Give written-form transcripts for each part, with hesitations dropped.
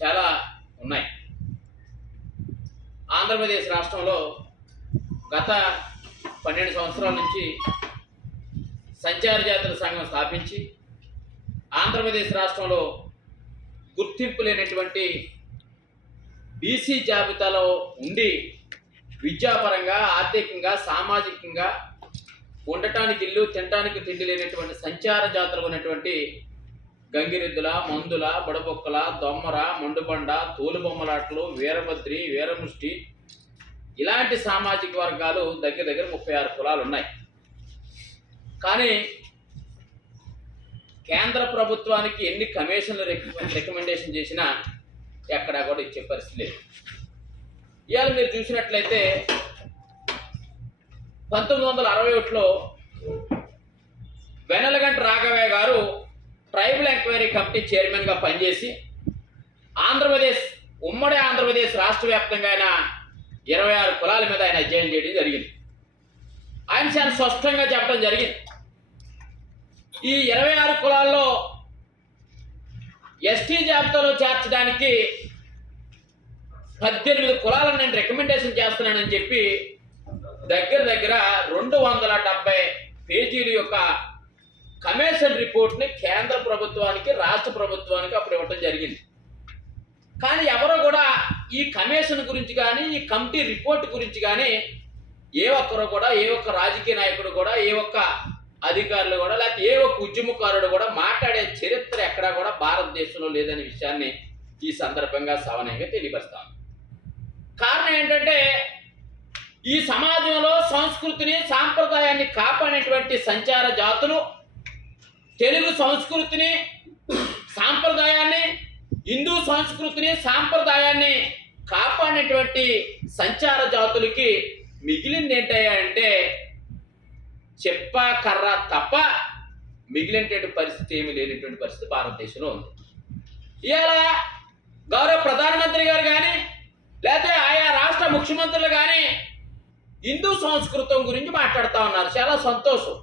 చాలా ఉన్నాయి. ఆంధ్రప్రదేశ్ రాష్ట్రంలో గత 12 సంవత్సరాల నుంచి సంచార జాతుల సంఘం స్థాపించి ఆంధ్రప్రదేశ్ రాష్ట్రంలో గుర్తింపు లేనటువంటి బీసీ జాబితాలో ఉండి విద్యాపరంగా, ఆర్థికంగా, సామాజికంగా ఉండటానికి ఇల్లు, తినటానికి తిండి లేనటువంటి సంచార జాతులు ఉన్నటువంటి గంగిరెద్దుల, మందుల, బుడబొక్కల, దొమ్మర, మండుబండ, తోలుబొమ్మలాటలు, వీరభద్రి, వీరముష్టి ఇలాంటి సామాజిక వర్గాలు దగ్గర 36 కులాలు ఉన్నాయి. కానీ కేంద్ర ప్రభుత్వానికి ఎన్ని కమిషన్లు రికమెండేషన్ చేసినా ఎక్కడా కూడా ఇచ్చే పరిస్థితి లేదు. ఇవాళ మీరు చూసినట్లయితే 1961లో వెన్నెలగంటి రాఘవయ్య గారు ట్రైబల్ ఎంక్వైరీ కమిటీ చైర్మన్గా పనిచేసి ఉమ్మడి ఆంధ్రప్రదేశ్ రాష్ట్ర వ్యాప్తంగా ఆయన 26 కులాల మీద ఆయన అధ్యయనం చేయడం జరిగింది. ఆయన చాలా స్పష్టంగా చెప్పడం జరిగింది, ఈ 26 కులాల్లో ఎస్టీ జాబితాలో చేర్చడానికి 18 కులాలను నేను రికమెండేషన్ చేస్తున్నానని చెప్పి దగ్గర 270 పేజీల యొక్క కమిషన్ రిపోర్ట్ని కేంద్ర ప్రభుత్వానికి, రాష్ట్ర ప్రభుత్వానికి అప్పుడు ఇవ్వటం జరిగింది. కానీ ఎవరో కూడా ఈ కమిషన్ గురించి కానీ, ఈ కమిటీ రిపోర్ట్ గురించి కానీ ఏ ఒక్క రాజకీయ నాయకుడు కూడా, ఏ ఒక్క అధికారులు కూడా, లేకపోతే ఏ ఒక్క ఉద్యమకారుడు కూడా మాట్లాడే చరిత్ర ఎక్కడా కూడా భారతదేశంలో లేదనే విషయాన్ని ఈ సందర్భంగా సవనంగా తెలియపరుస్తాను. కారణం ఏంటంటే ఈ సమాజంలో సంస్కృతిని, సాంప్రదాయాన్ని కాపాడేటువంటి సంచార జాతులు తెలుగు సంస్కృతిని, సాంప్రదాయాన్ని, హిందూ సంస్కృతిని, సాంప్రదాయాన్ని కాపాడినటువంటి సంచార జాతులకి మిగిలింది ఏంటంటే చెప్ప కర్ర తప్ప మిగిలినటువంటి పరిస్థితి ఏమీ లేనటువంటి పరిస్థితి భారతదేశంలో ఉంది. ఇవాళ గౌరవ ప్రధానమంత్రి గారు కానీ, లేకపోతే ఆయా రాష్ట్ర ముఖ్యమంత్రులు కానీ హిందూ సంస్కృతం గురించి మాట్లాడుతూ ఉన్నారు, చాలా సంతోషం.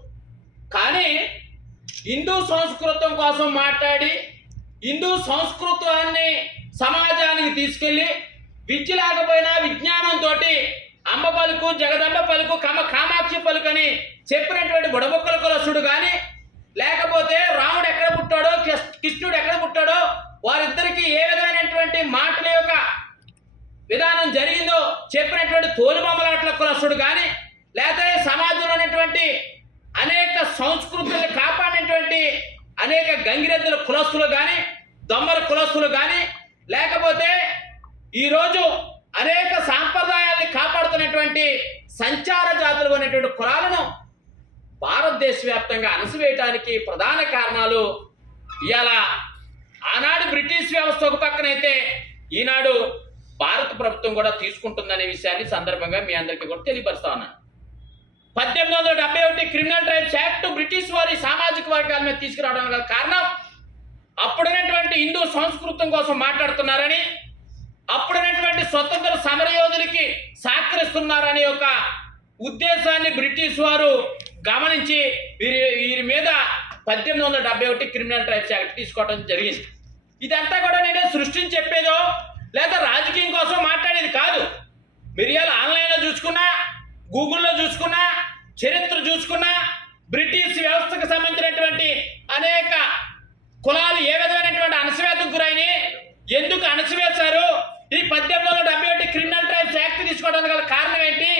కానీ హిందూ సంస్కృతం కోసం మాట్లాడి హిందూ సంస్కృతాన్ని సమాజానికి తీసుకెళ్ళి విద్య లేకపోయినా విజ్ఞానంతో అమ్మ పలుకు, జగదంబ పలుకు, కామాక్షి పలుకు అని చెప్పినటువంటి బుడబొక్కల కులసుడు కానీ, లేకపోతే రాముడు ఎక్కడ పుట్టాడో, కృష్ణుడు ఎక్కడ పుట్టాడో, వారిద్దరికీ ఏ విధమైనటువంటి మాటల యొక్క విధానం జరిగిందో చెప్పినటువంటి తోలుబొమ్మలాట్ల కులసుడు కానీ, లేకపోతే సమాజంలో ఉన్నటువంటి అనేక సంస్కృతులను కాపాడినటువంటి అనేక గంగిరెద్దుల కులస్తులు కానీ, దొమ్మల కులస్తులు కానీ, లేకపోతే ఈరోజు అనేక సాంప్రదాయాల్ని కాపాడుతున్నటువంటి సంచార జాతులు అనేటువంటి కులాలను భారతదేశ వ్యాప్తంగా అణసివేయటానికి ప్రధాన కారణాలు ఇవాళ ఆనాడు బ్రిటిష్ వ్యవస్థ ఒక పక్కనైతే ఈనాడు భారత ప్రభుత్వం కూడా తీసుకుంటుందనే విషయాన్ని సందర్భంగా మీ అందరికీ కూడా తెలియపరుస్తా ఉన్నాను. 1871 క్రిమినల్ ట్రైబ్స్ యాక్ట్ బ్రిటిష్ వారి సామాజిక వర్గాల మీద తీసుకురావడం గల కారణం అప్పుడున్నటువంటి హిందూ సంస్కృతం కోసం మాట్లాడుతున్నారని, అప్పుడున్నటువంటి స్వతంత్ర సమరయోధులకి సహకరిస్తున్నారనే ఒక ఉద్దేశాన్ని బ్రిటిష్ వారు గమనించి వీరి మీద 1871 క్రిమినల్ ట్రైబ్స్ యాక్ట్ తీసుకోవడం జరిగింది. ఇదంతా కూడా నేనే సృష్టించి చెప్పేదో లేదా రాజకీయం కోసం మాట్లాడేది కాదు. మీరు ఇలా ఆన్లైన్లో చూసుకున్నా, గూగుల్లో చూసుకున్నా, చరిత్ర చూసుకున్నా, బ్రిటిష్ వ్యవస్థకు సంబంధించినటువంటి అనేక కులాలు ఏ విధమైనటువంటి అణచివేతకు గురైనాయి, ఎందుకు అణచివేశారు, ఈ 1871 క్రిమినల్ ట్రైబ్స్ యాక్ట్ తీసుకోవడానికి గల కారణం ఏంటి,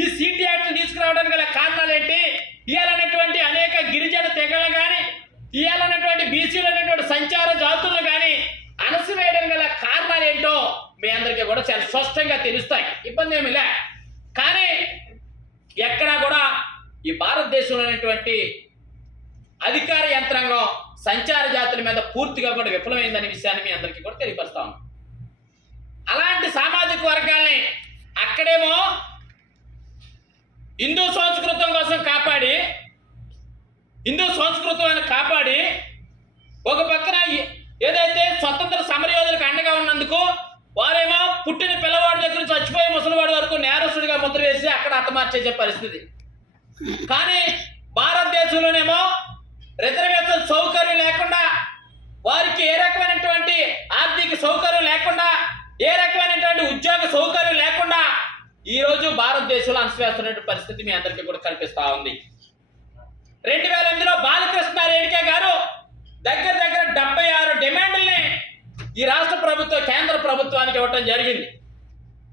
ఈ సిటీ యాక్ట్ తీసుకురావడానికి గల కారణాలు ఏంటి, ఇవాళ అనేక గిరిజన తెగలు కానీ, ఇవాళ బీసీలు అనేటువంటి సంచార జాతులను కానీ అణచివేయడం గల కారణాలు ఏంటో మీ అందరికీ కూడా చాలా స్పష్టంగా తెలుస్తాయి, ఇబ్బంది ఏమి లే. కానీ ఎక్కడా కూడా ఈ భారతదేశంలో ఉన్నటువంటి అధికార యంత్రాంగం సంచార జాతుల మీద పూర్తిగా కూడా విఫలమైందనే విషయాన్ని మీ అందరికీ కూడా తెలియపరుస్తాం. అలాంటి సామాజిక వర్గాల్ని అక్కడేమో హిందూ సంస్కృతం కోసం కాపాడి, హిందూ సంస్కృతాన్ని కాపాడి ఒక పక్కన ఏదైతే స్వతంత్ర సమరయోధులకు అండగా ఉన్నందుకు వారేమో పుట్టిన పిల్లవాడి దగ్గర నుంచి చచ్చిపోయే ముసలివాడి వరకు నేరస్తుడిగా ముద్ర వేసి అక్కడ హతమార్చేసే పరిస్థితి. కానీ భారతదేశంలోనేమో రిజర్వేషన్ సౌకర్యం లేకుండా, వారికి ఏ రకమైనటువంటి ఆర్థిక సౌకర్యం లేకుండా ఏ రకమైనటువంటి ఉద్యోగ సౌకర్యం లేకుండా ఈ రోజు భారతదేశంలో అణచివేస్తున్న పరిస్థితి మీ అందరికీ కూడా కనిపిస్తా ఉంది. 2008లో బాలకృష్ణ రేణుకే గారు దగ్గర 76 డిమాండ్లని ఈ రాష్ట్ర ప్రభుత్వం కేంద్ర ప్రభుత్వానికి ఇవ్వటం జరిగింది.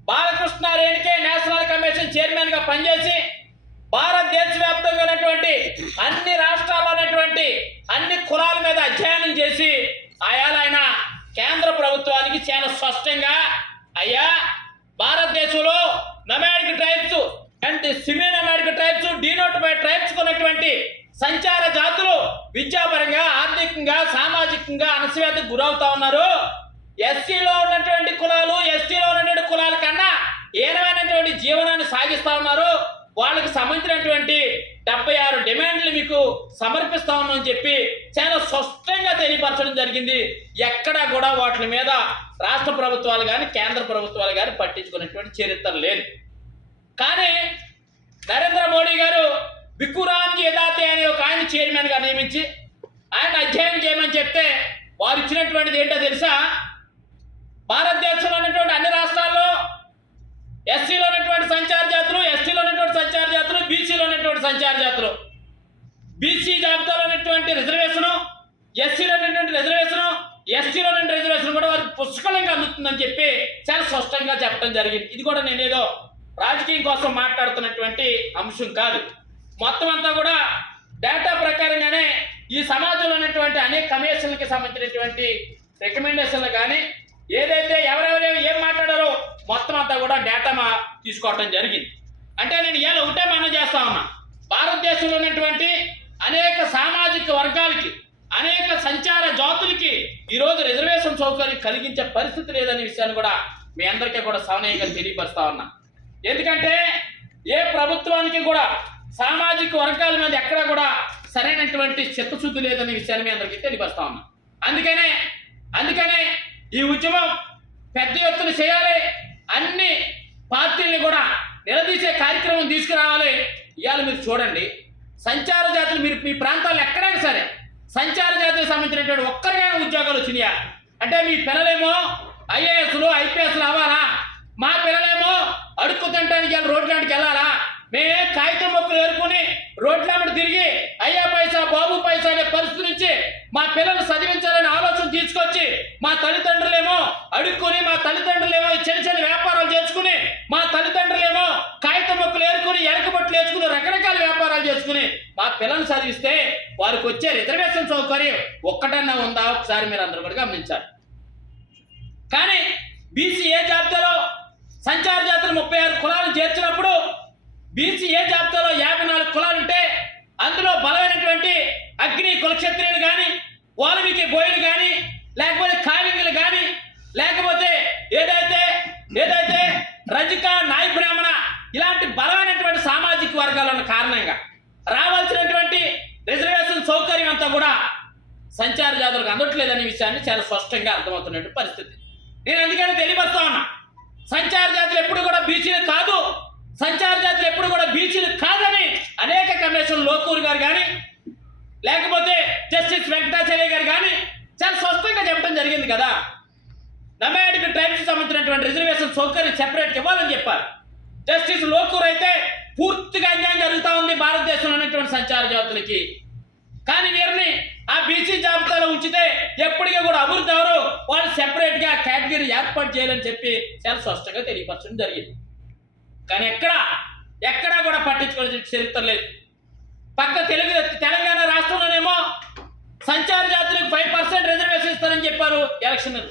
బాలకృష్ణ రేణుకే నేషనల్ కమిషన్ చైర్మన్ గా పనిచేసి భారతదేశ వ్యాప్తంగా ఉన్నటువంటి అన్ని రాష్ట్రాల్లో ఉన్నటువంటి అన్ని కులాల మీద అధ్యయనం చేసి ఆయన కేంద్ర ప్రభుత్వానికి చాలా స్పష్టంగా, అయ్యా భారతదేశంలో nomadic tribes and semi nomadic tribes, denotified tribes ఉన్నటువంటి సంచార జాతులు విద్యాపరంగా, ఆర్థికంగా, సామాజికంగా అణచివేతకు గురవుతా ఉన్నారు. ఎస్సీలో ఉన్నటువంటి కులాలు, ఎస్టీలో ఉన్నటువంటి కులాల కన్నా ఏమైనటువంటి జీవనాన్ని సాగిస్తా ఉన్నారు. వాళ్ళకి సంబంధించినటువంటి 76 డిమాండ్లు మీకు సమర్పిస్తా ఉన్నామని చెప్పి చాలా స్పష్టంగా తెలియపరచడం జరిగింది. ఎక్కడా కూడా వాటి మీద రాష్ట్ర ప్రభుత్వాలు కానీ కేంద్ర ప్రభుత్వాలు కానీ పట్టించుకున్నటువంటి చరిత్ర లేదు. కానీ నరేంద్ర మోడీ గారు బిక్కురామ్జీ యదాతే అనే ఒక ఆయన చైర్మన్ గా నియమించి ఆయన అధ్యయనం చేయమని చెప్తే వారు ఇచ్చినటువంటిది ఏంటో తెలుసా? భారతదేశంలో ఉన్నటువంటి అన్ని రాష్ట్రాల్లో ఎస్సీలో ఉన్నటువంటి సంచార జాతులు, ఎస్టీలో ఉన్నటువంటి సంచార జాతులు, బీసీలో ఉన్నటువంటి సంచార జాతులు, బీసీ జాబితాలో ఉన్నటువంటి రిజర్వేషను, ఎస్సీలో ఉన్నటువంటి రిజర్వేషను, ఎస్టీలో ఉన్న రిజర్వేషన్ కూడా వారికి పుష్కలంగా అందుతుందని చెప్పి చాలా స్పష్టంగా చెప్పడం జరిగింది. ఇది కూడా నేనేదో రాజకీయం కోసం మాట్లాడుతున్నటువంటి అంశం కాదు. మొత్తం అంతా కూడా డేటా ప్రకారంగానే ఈ సమాజంలో ఉన్నటువంటి అనేక కమిషన్లకి సంబంధించినటువంటి రికమెండేషన్లు కానీ ఏదైతే ఎవరెవరు ఏం మాట్లాడారో మొత్తం అంతా కూడా డేటా తీసుకోవటం జరిగింది. అంటే నేను ఇలా ఒకటే మనం చేస్తా ఉన్నా, భారతదేశంలో ఉన్నటువంటి అనేక సామాజిక వర్గాలకి, అనేక సంచార జాతులకి ఈరోజు రిజర్వేషన్ సౌకర్యం కలిగించే పరిస్థితి లేదనే విషయాన్ని కూడా మీ అందరికీ కూడా సవనీయంగా తెలియపరుస్తా ఉన్నా. ఎందుకంటే ఏ ప్రభుత్వానికి కూడా సామాజిక వర్గాల మీద ఎక్కడా కూడా సరైనటువంటి చిత్తశుద్ధి లేదనే విషయాన్ని మీ అందరికీ తెలియపరుస్తా ఉన్నా. అందుకనే ఈ ఉద్యమం పెద్ద ఎత్తున చేయాలి, అన్ని పార్టీల్ని కూడా నిలదీసే కార్యక్రమం తీసుకురావాలి. ఇవాళ మీరు చూడండి, సంచార జాతులు మీరు మీ ప్రాంతాల్లో ఎక్కడైనా సరే సంచార జాతులకు సంబంధించినటువంటి ఒక్కరికైనా ఉద్యోగాలు వచ్చినాయా అంటే మీ పిల్లలేమో ఐఏఎస్లు ఐపీఎస్లు అవ్వాలా, మా పిల్లలేమో అడుక్కు తినడానికి రోడ్లాంటికి వెళ్ళాలా, మేమే కాగితం మొక్కలు ఏరుకుని రోడ్లమ్మడి తిరిగి అయ్యా పైసా బాబు పైసా అనే పరిస్థితి నుంచి మా పిల్లలు చదివించాలనే ఆలోచన తీసుకొచ్చి మా తల్లిదండ్రులేమో అడుక్కుని, మా తల్లిదండ్రులేమో చిన్న వ్యాపారాలు చేసుకుని, మా తల్లిదండ్రులేమో కాగితం మొక్కలు ఏరుకుని, ఎరకబొట్లు వేసుకుని, రకరకాల వ్యాపారాలు చేసుకుని మా పిల్లలు చదివిస్తే వారికి వచ్చే రిజర్వేషన్ సౌకర్యం ఒక్కటన్నా ఉందా ఒకసారి మీరు అందరూ కూడా గమనించాలి. కానీ బీసీఏ జాబితాలో సంచార జాతులు 36 కులాలను చేర్చినప్పుడు బీసీఏ జాబితాలో 54 కులాలు ఉంటే అందులో బలమైనటువంటి అగ్ని కులక్షత్రియులు కానీ, వాల్మీకి బోయిలు కానీ, లేకపోతే కాళింగులు కానీ, లేకపోతే ఏదైతే రజిక నాయ బ్రాహ్మణ ఇలాంటి బలమైనటువంటి సామాజిక వర్గాలు ఉన్న కారణంగా రావాల్సినటువంటి రిజర్వేషన్ సౌకర్యం అంతా కూడా సంచార జాతులకు అందట్లేదనే విషయాన్ని చాలా స్పష్టంగా అర్థమవుతున్నటువంటి పరిస్థితి. నేను అందుకని తెలియపరుస్తా ఉన్నా, సంచార జాతులు ఎప్పుడు కూడా బీసీలు కాదు, సంచార జాతులు ఎప్పుడు కూడా బీసీలు కాదని అనేక కమిషన్ లోకూరు గారు కానీ, లేకపోతే జస్టిస్ వెంకటాచలయ్య గారు కానీ చాలా స్పష్టంగా చెప్పడం జరిగింది కదా. నొమాడిక్ ట్రైబ్స్ సంబంధించినటువంటి రిజర్వేషన్ సౌకర్యం సెపరేట్గా ఇవ్వాలని చెప్పారు. జస్టిస్ లోకూర్ అయితే పూర్తిగా అన్యాయం జరుగుతూ ఉంది భారతదేశంలో ఉన్నటువంటి సంచార జాతులకి. కానీ వీరిని ఆ బీసీ జాబితాలో ఉంచితే ఎప్పటికీ కూడా అభివృద్ధి ఎవరు వాళ్ళు సెపరేట్గా కేటగిరీ ఏర్పాటు చేయాలని చెప్పి చాలా స్పష్టంగా తెలియపరచడం జరిగింది. కానీ ఎక్కడా కూడా పట్టించుకోవాల్సిన చరిత్ర లేదు. పక్క తెలంగాణ రాష్ట్రంలోనేమో సంచార జాతులకు 5% రిజర్వేషన్ ఇస్తారని చెప్పారు ఎలక్షన్.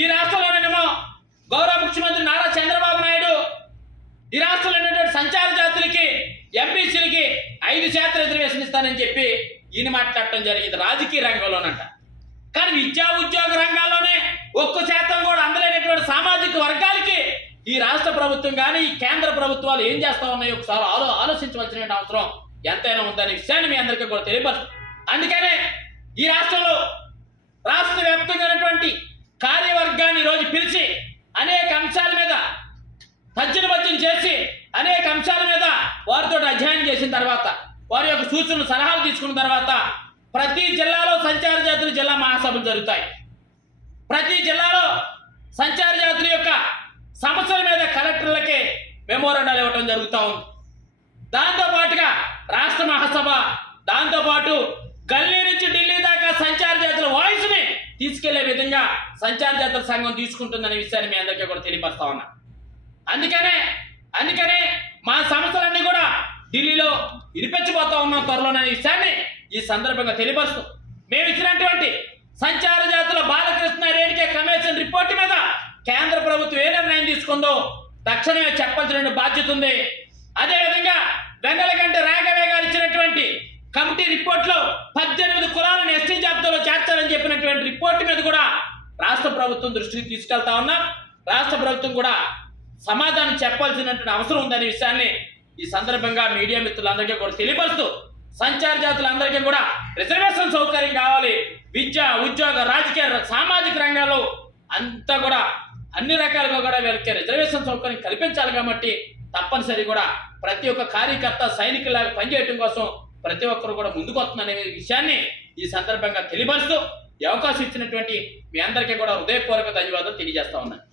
ఈ రాష్ట్రంలోనేమో గౌరవ ముఖ్యమంత్రి నారా చంద్రబాబు నాయుడు ఈ రాష్ట్రంలో ఉన్నటువంటి సంచార జాతులకి ఎంపీసీలకి 5% రిజర్వేషన్ ఇస్తానని చెప్పి ఈయన మాట్లాడటం జరిగింది రాజకీయ రంగంలోనంట. కానీ విద్యా ఉద్యోగ రంగాల్లోనే 1% కూడా అందలేనటువంటి సామాజిక వర్గాలకి ఈ రాష్ట్ర ప్రభుత్వం కానీ ఈ కేంద్ర ప్రభుత్వాలు ఏం చేస్తా ఉన్నాయో ఒకసారి ఆలోచించవలసిన అవసరం ఎంతైనా ఉందనే విషయాన్ని మీ అందరికీ కూడా తెలియపరచు. అందుకనే ఈ రాష్ట్రంలో రాష్ట్ర వ్యాప్తంగా ఉన్నటువంటి కార్యవర్గాన్ని ఈరోజు పిలిచి అనేక అంశాల మీద తర్జన చేసి అనేక అంశాల మీద వారితో అధ్యయనం చేసిన తర్వాత వారి యొక్క సూచనలు సలహాలు తీసుకున్న తర్వాత ప్రతి జిల్లాలో సంచార జాతుల జిల్లా మహాసభలు జరుగుతాయి. ప్రతి జిల్లాలో సంచార జాతుల యొక్క సమస్యల మీద కలెక్టర్లకే మెమోరాండాలు ఇవ్వడం జరుగుతూ ఉంది. దాంతో పాటుగా రాష్ట్ర మహాసభ, దాంతో పాటు గల్లీ నుంచి ఢిల్లీ దాకా సంచార జాతుల వాయిస్ ని తీసుకెళ్లే విధంగా సంచార జాతుల సంఘం తీసుకుంటుందనే విషయాన్ని మీ అందరికీ కూడా తెలియపరుస్తా ఉన్నా. అందుకనే మా సమస్యలన్నీ కూడా ఢిల్లీలో వినిపించబోతా ఉన్నాం త్వరలోనే విషయాన్ని ఈ సందర్భంగా తెలియపరుస్తూ, మేము ఇచ్చినటువంటి సంచార జాతుల బాలకృష్ణ రేణుకే కమిషన్ రిపోర్టు మీద కేంద్ర ప్రభుత్వం ఏ నిర్ణయం తీసుకుందో తక్షణమే చెప్పాల్సిన బాధ్యత ఉంది. అదేవిధంగా వెంగళగంటి రాఘవే గారు ఇచ్చినటువంటి కమిటీ రిపోర్ట్ లో 18 కులాలను ఎస్టీ జాబితాలో చేర్చాలని చెప్పినటువంటి రిపోర్టు మీద కూడా రాష్ట్ర ప్రభుత్వం దృష్టికి తీసుకెళ్తా ఉన్నాం. రాష్ట్ర ప్రభుత్వం కూడా సమాధానం చెప్పాల్సినటువంటి అవసరం ఉందనే విషయాన్ని ఈ సందర్భంగా మీడియా మిత్రులందరికీ కూడా తెలియపరుస్తూ, సంచార జాతులందరికీ కూడా రిజర్వేషన్ సౌకర్యం కావాలి. విద్య, ఉద్యోగ, రాజకీయ, సామాజిక రంగాల్లో అంతా కూడా అన్ని రకాలుగా కూడా వీళ్ళకి రిజర్వేషన్ సౌకర్యం కల్పించాలి. కాబట్టి తప్పనిసరి కూడా ప్రతి ఒక్క కార్యకర్త సైనికులాగా పనిచేయడం కోసం ప్రతి ఒక్కరు కూడా ముందుకు వస్తుందనే విషయాన్ని ఈ సందర్భంగా తెలియపరుస్తూ, ఈ అవకాశం ఇచ్చినటువంటి మీ అందరికీ కూడా హృదయపూర్వక ధన్యవాదాలు తెలియజేస్తా ఉన్నాను.